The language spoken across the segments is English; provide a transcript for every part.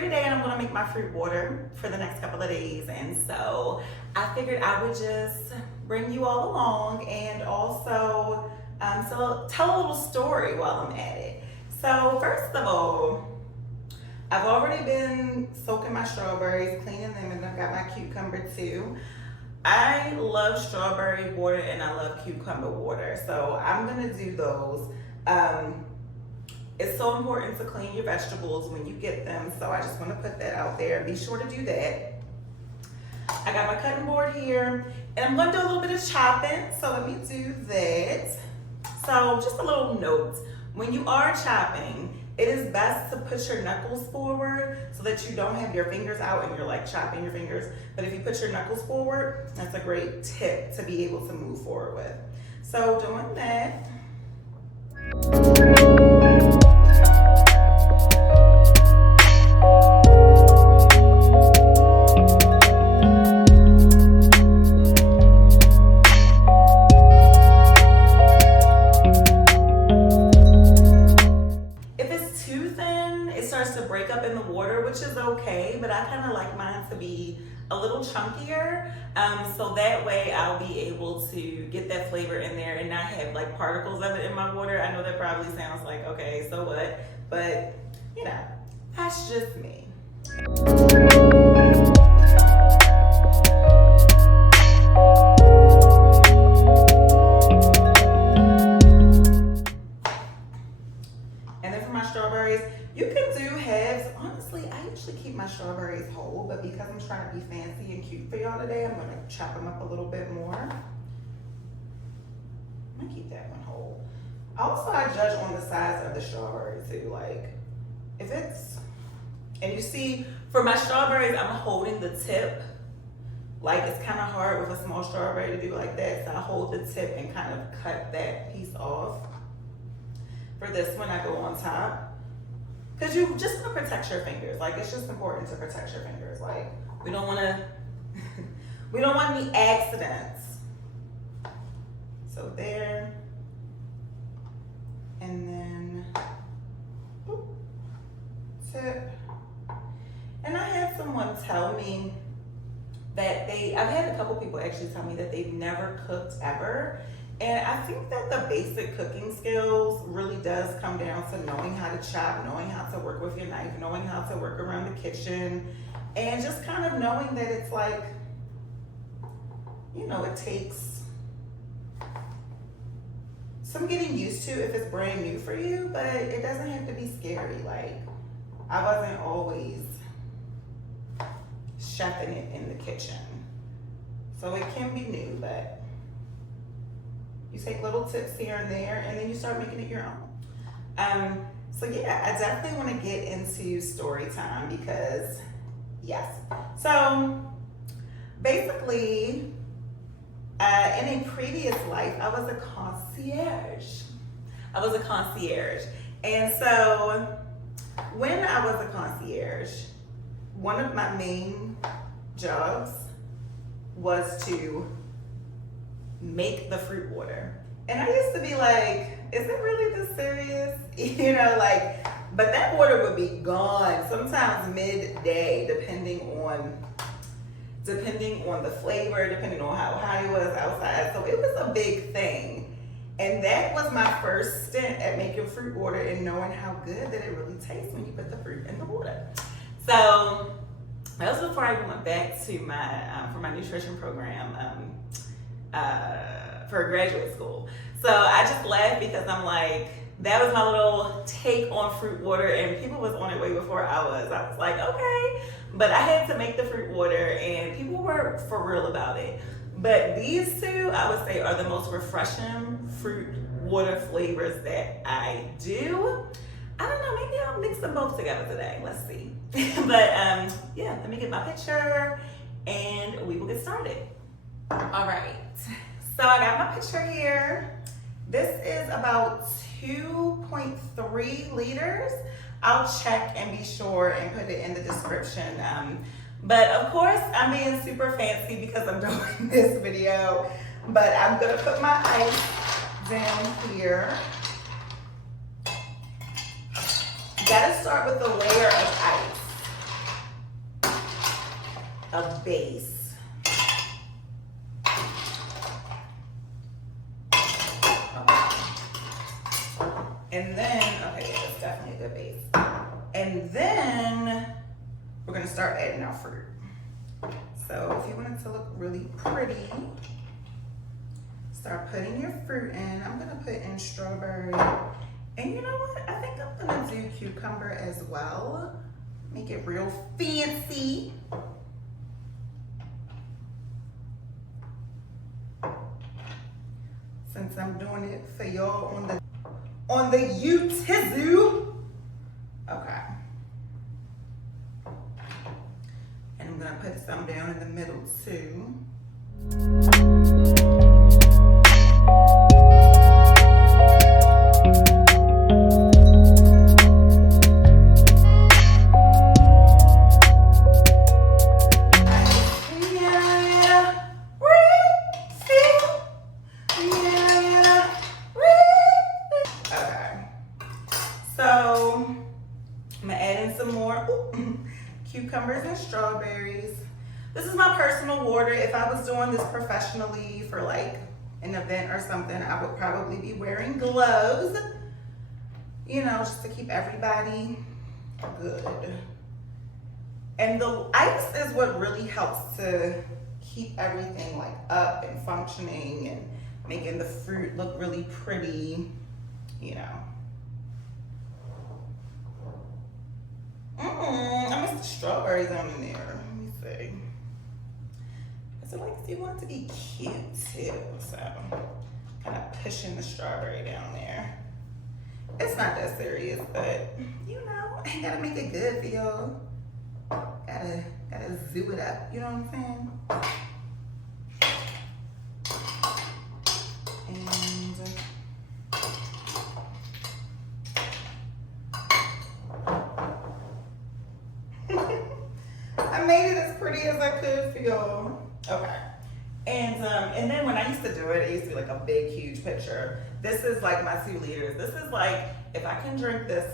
here today and I'm gonna make my fruit water for the next couple of days. And so I figured I would just bring you all along and also so tell a little story while I'm at it. So first of all, I've already been soaking my strawberries, cleaning them, and I've got my cucumber too. I love strawberry water and I love cucumber water, so I'm gonna do those. It's so important to clean your vegetables when you get them, so I just want to put that out there. Be sure to do that. I got my cutting board here, and I'm going to do a little bit of chopping, so let me do that. So just a little note, when you are chopping, it is best to put your knuckles forward so that you don't have your fingers out and you're like chopping your fingers. But if you put your knuckles forward, that's a great tip to be able to move forward with. So doing that. Which is okay, but I kind of like mine to be a little chunkier, so that way I'll be able to get that flavor in there and not have like particles of it in my water. I know that probably sounds like, okay, so what? But you know, that's just me. And then for my strawberries, you can do halves. Honestly, I usually keep my strawberries whole, but because I'm trying to be fancy and cute for y'all today, I'm gonna chop them up a little bit more. I'm gonna keep that one whole. Also, I judge on the size of the strawberry too. Like, if it's, and you see, for my strawberries, I'm holding the tip. Like, it's kind of hard with a small strawberry to do like that, so I hold the tip and kind of cut that piece off. For this one, I go on top. Because you just want to protect your fingers. Like, it's just important to protect your fingers. Like, we don't want to, we don't want any accidents. So there. And then, boop, tip. And I had someone tell me that I've had a couple people actually tell me that they've never cooked ever. And I think that the basic cooking skills really does come down to knowing how to chop, knowing how to work with your knife, knowing how to work around the kitchen, and just kind of knowing that it's like, you know, it takes some getting used to if it's brand new for you, but it doesn't have to be scary. Like, I wasn't always chefing it in the kitchen. So it can be new, but you take little tips here and there, and then you start making it your own. So yeah, I definitely want to get into story time because, yes. So basically, in a previous life, I was a concierge. And so when I was a concierge, one of my main jobs was to make the fruit water. And I used to be like, is it really this serious? You know, like, but that water would be gone sometimes midday, depending on the flavor, depending on how hot it was outside. So it was a big thing. And that was my first stint at making fruit water and knowing how good that it really tastes when you put the fruit in the water. So that was before I went back to my, for my nutrition program, for graduate school. So I just laughed because I'm like, that was my little take on fruit water, and people was on it way before I was. I was like, okay, but I had to make the fruit water and people were for real about it. But these two, I would say, are the most refreshing fruit water flavors that I do. I don't know, maybe I'll mix them both together today. Let's see. But yeah, let me get my picture and we will get started. All right, so I got my picture here. This is about 2.3 liters. I'll check and be sure and put it in the description. But of course, I'm being super fancy because I'm doing this video. But I'm gonna put my ice down here. You gotta start with a layer of ice. a base. And then, okay, yeah, that's definitely a good base. And then we're gonna start adding our fruit. So if you want it to look really pretty, start putting your fruit in. I'm gonna put in strawberry. And you know what? I think I'm gonna do cucumber as well. Make it real fancy. Since I'm doing it for y'all on the YouTube. Okay. And I'm gonna put some down in the middle too. So I'm gonna add in some more cucumbers and strawberries. This is my personal water. If I was doing this professionally for like an event or something, I would probably be wearing gloves, you know, just to keep everybody good. And the ice is what really helps to keep everything like up and functioning and making the fruit look really pretty, you know. I missed the strawberries on in there. Let me see. So like you want it to be cute too. So kind of pushing the strawberry down there. It's not that serious, but you know, I gotta make it good for y'all. Gotta zoo it up, you know what I'm saying? I made it as pretty as I could for y'all. Okay. And then when I used to do it used to be like a big, huge picture. This is like my 2 liters. This is like, if I can drink this,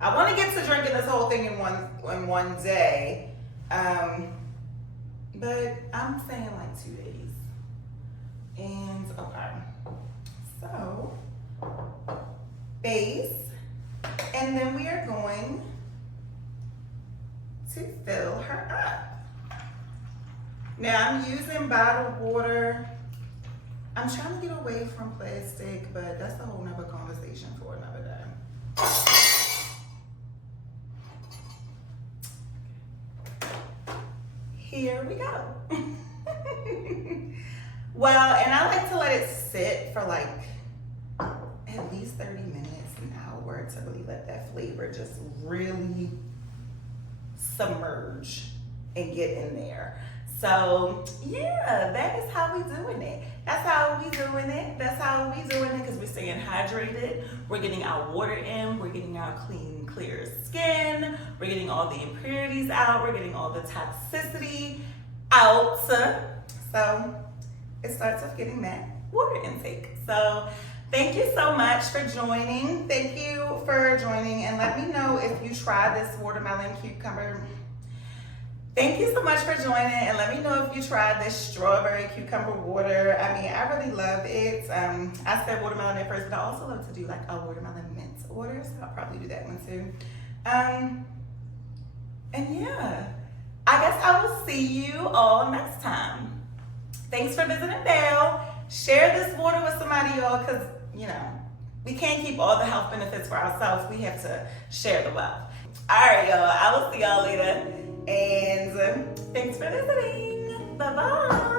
I want to get to drinking this whole thing in one day. But I'm saying like 2 days. And okay. So base. And then we are going to fill her up. Now I'm using bottled water. I'm trying to get away from plastic, but that's a whole nother conversation for another day. Here we go. Well, and I like to let it sit for like at least 30 minutes, an hour to really let that flavor just really submerge and get in there. So yeah, that is how we doing it. That's how we doing it. That's how we doing it because we're staying hydrated. We're getting our water in. We're getting our clean, clear skin. We're getting all the impurities out. We're getting all the toxicity out. So it starts with getting that water intake. So thank you so much for joining. Thank you for joining, and let me know if you try this watermelon cucumber. Thank you so much for joining, and let me know if you tried this strawberry cucumber water. I mean, I really love it. I said watermelon at first, but I also love to do like a watermelon mint water, so I'll probably do that one too. And yeah, I guess I will see you all next time. Thanks for visiting Belle. Share this water with somebody, y'all, because, you know, we can't keep all the health benefits for ourselves. We have to share the wealth. All right, y'all. I will see y'all later. And thanks for listening. Bye-bye.